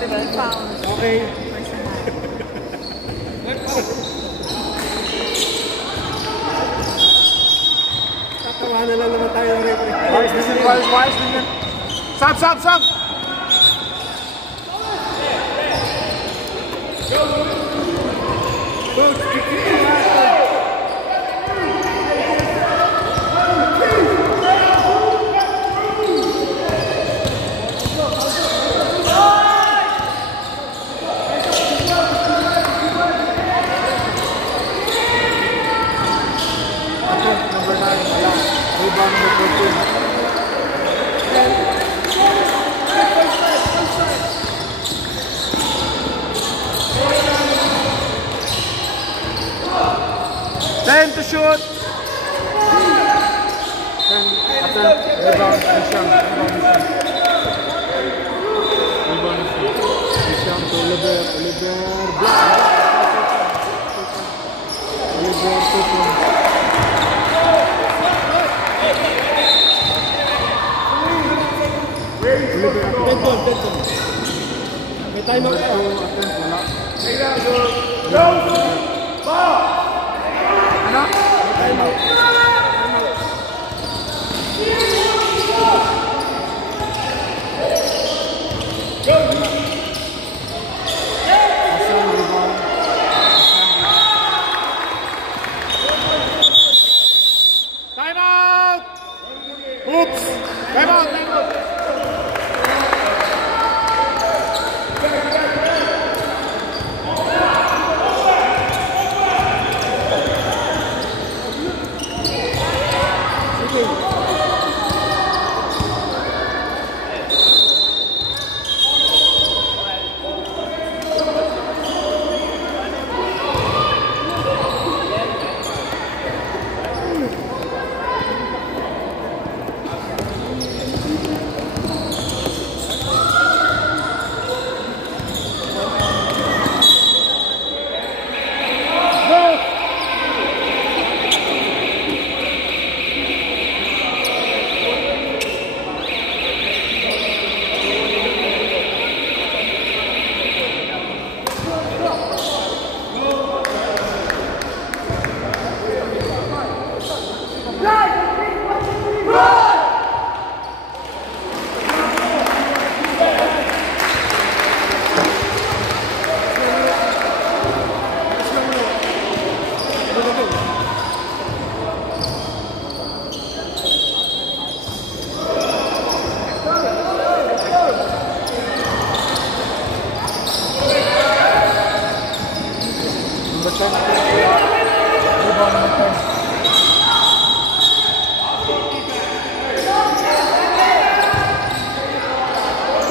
Okay. Tatawa na lang naman tayo ng referee. Wise, Stop! Coach, Time to shoot. Rebound, Hisham to Oliver, may time out pa. Ano? Time out. Time out! Oops! Time out!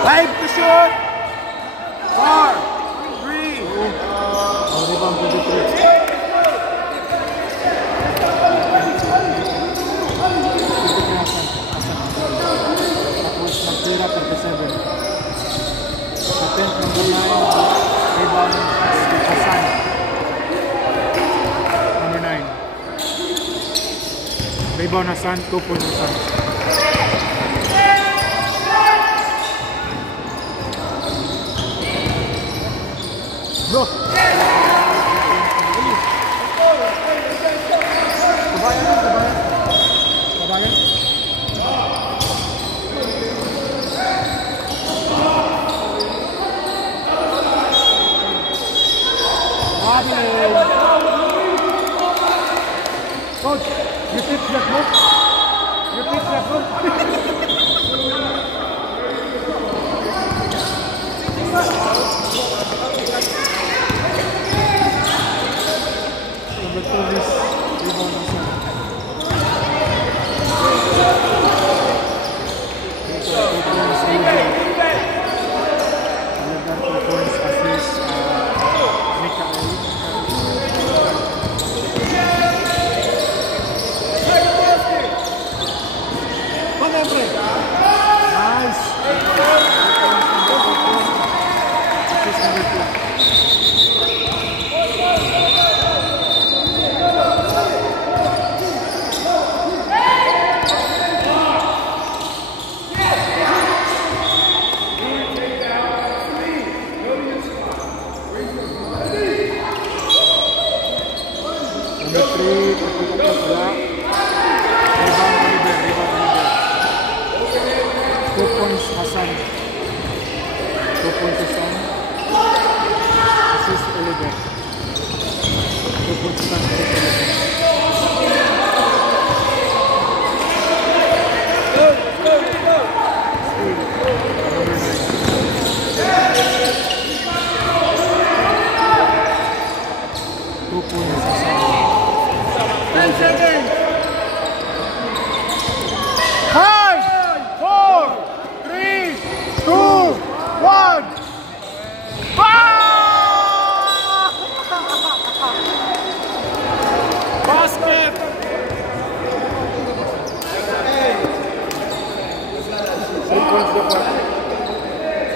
Time to shoot! 4, 3. Rebound 23. Tapos magtira 37. Attempt number 9. Rebound Hassan. Number 9. Rebound Hassan, 2 points Hassan. Bro! Kabayan. Coach, you pitch that move. Number 2 is rebound Hassan. 2 points to Son. Assist Oliver. 2 points to Son.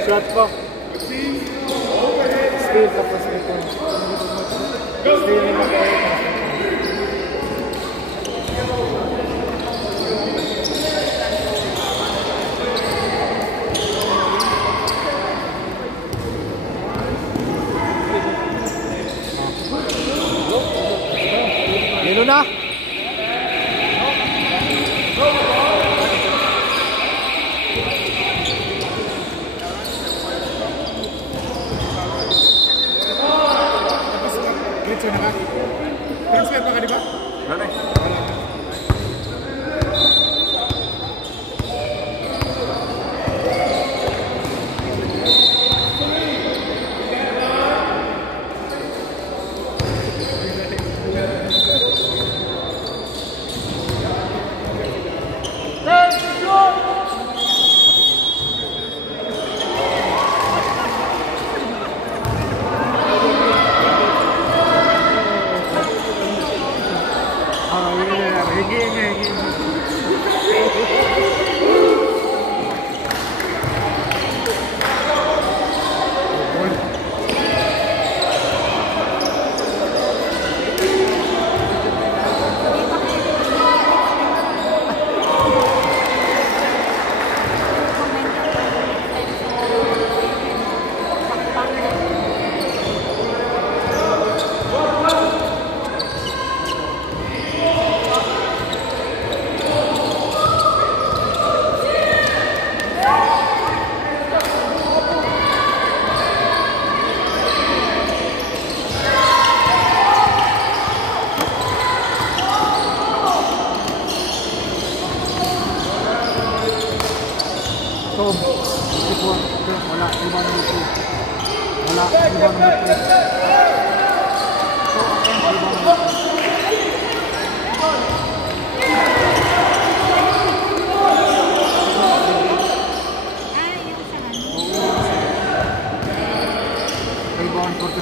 Shot pa. Steal tapos ito. Steal naman kayo. Yelo na. Transfer pa ka, di ba? Wala. Wala, iba na ito. Wala, iba na ito. So, iba na ito. Rebound 2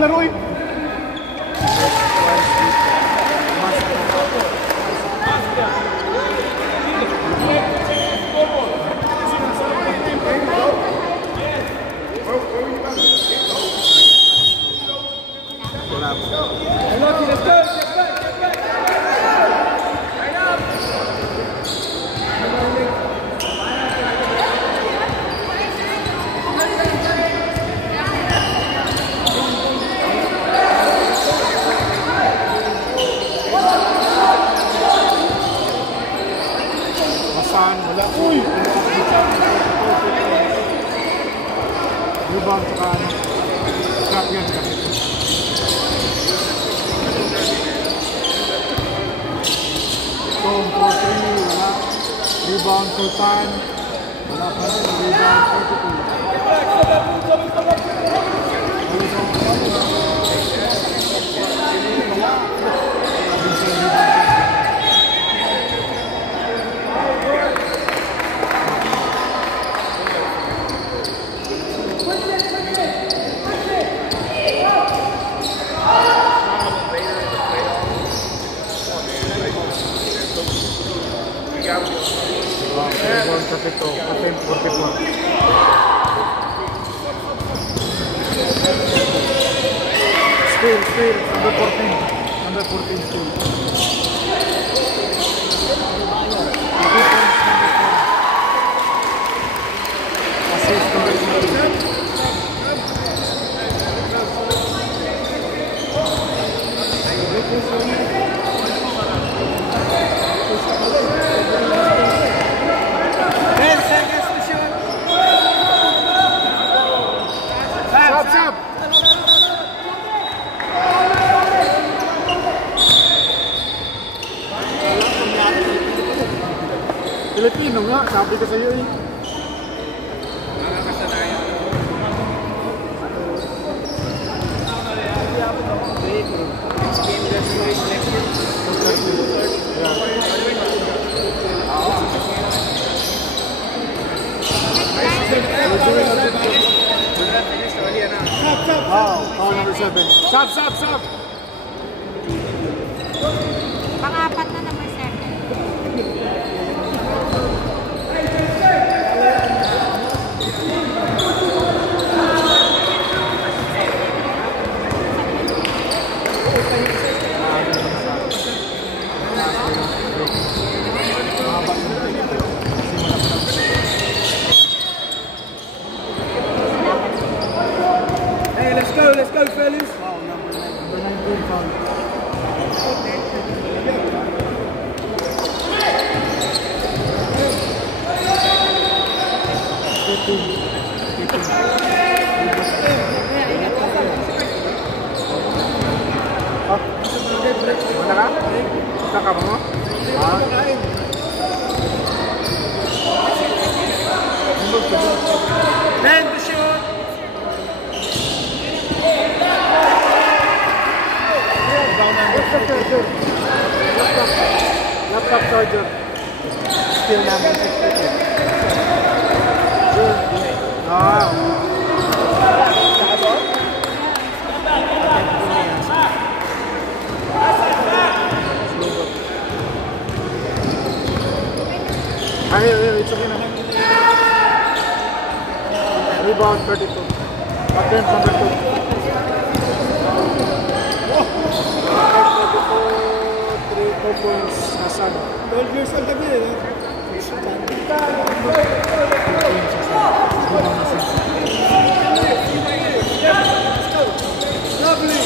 maglaro eh. Wala. Uy! Rebound sa ano. Shotgun kasi. So, 4-3. Wala. Rebound Sultan. Wala pa rin. Rebound 42. Kapito, patent 44. Still, number 14 still. Assist number 14. Sab! Filipino nga, sabi ko sa iyo eh. Wow, foul number 7. Sab! Pang-apat na number 7. Let's go, fellas. Wow, number 19 foul. Mana ka? Saan ka mo? Then the shoot. Laptop charger. Still namin. Here, it's okay na. Rebound 32. Attempt number 2. Points Hasan. 12 years old kami eh. Lovely.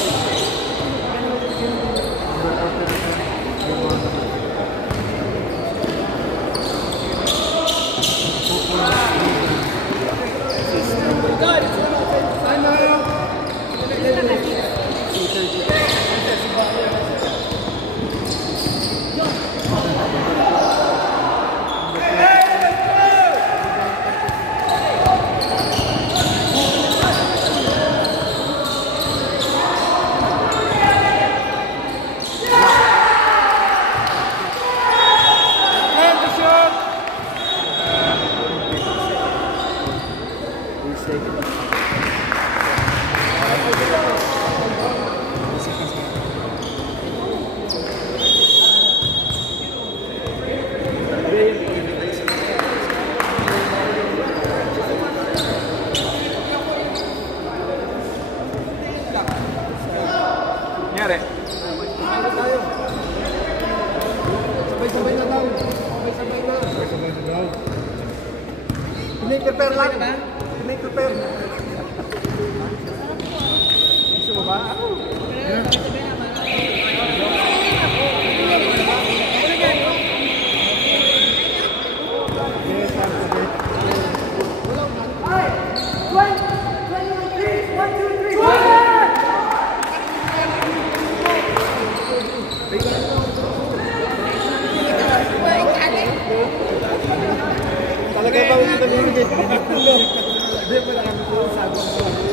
nangyari? Sabay-sabay na daw. Sabay-sabay na. Sabay-sabay na daw. Pinay-prepare lang. Pinay-prepare. Gusto mo ba? Talaga ba yung sabihin? Hindi pala kami po sabi ko.